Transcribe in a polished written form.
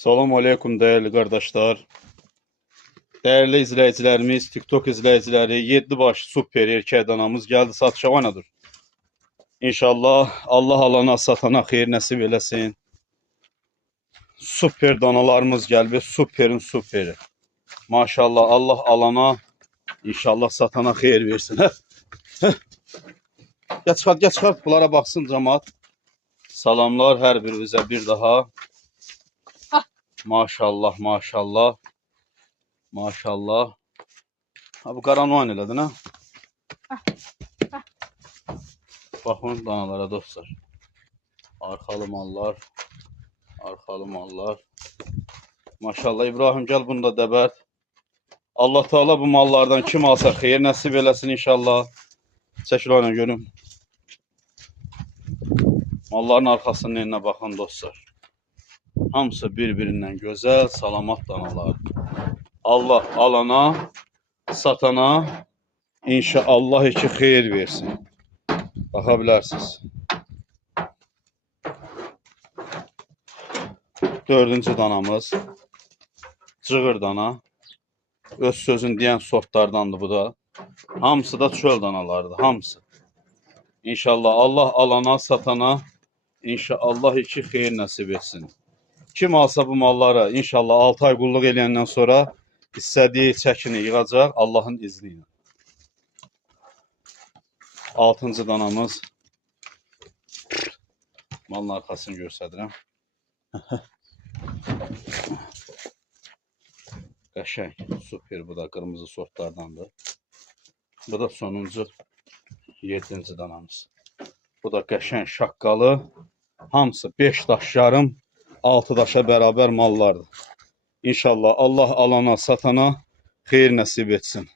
Salam aleykum değerli kardeşler. Değerli izleyicilerimiz, TikTok izleyicileri, 7 baş super erkek danamız geldi satışa oynadır. İnşallah Allah alana satana xeyir nəsib eləsin. Super danalarımız gəldi, superin superi. Maşallah Allah alana inşallah satana xeyir versin. Geç çıxart, bunlara baxsın cəmaət. Salamlar hər birinizə bir daha. Maşallah, maşallah. Maşallah. Ha, bu qaranlıqan elədi, nə? Baxın danalara dostlar. Arxalı mallar. Arxalı mallar. Maşallah İbrahim gel bunu da dəbət. Allah Teala bu mallardan kim alsa xeyir nəsib eləsin inşallah. Çəkil oyna görüm. Malların arxasının elinə baxın dostlar. Hamısı bir-birindən gözəl, salamat danalar. Allah alana, satana inşallah iki xeyir versin. Baxa bilərsiniz. Dördüncü danamız. Cığır dana. Öz sözün deyən sortlardandır bu da. Hamısı da çöl danalardır. Hamısı. İnşallah Allah alana, satana inşallah iki xeyir nəsib etsin. Kim alsa bu malları inşallah 6 ay qulluq eləyəndən sonra istədiyi çəkini yığacaq Allahın izni ilə. 6-cı danamız. Malın arxasını göstərirəm. Qəşəng, super, bu da qırmızı sortlardandır. Bu da sonuncu 7-ci danamız. Bu da qəşəng şaqqalı. Hamısı 5 daş yarım, 6 daşa bərabər mallardır. İnşallah Allah alana, satana xeyir nəsib etsin.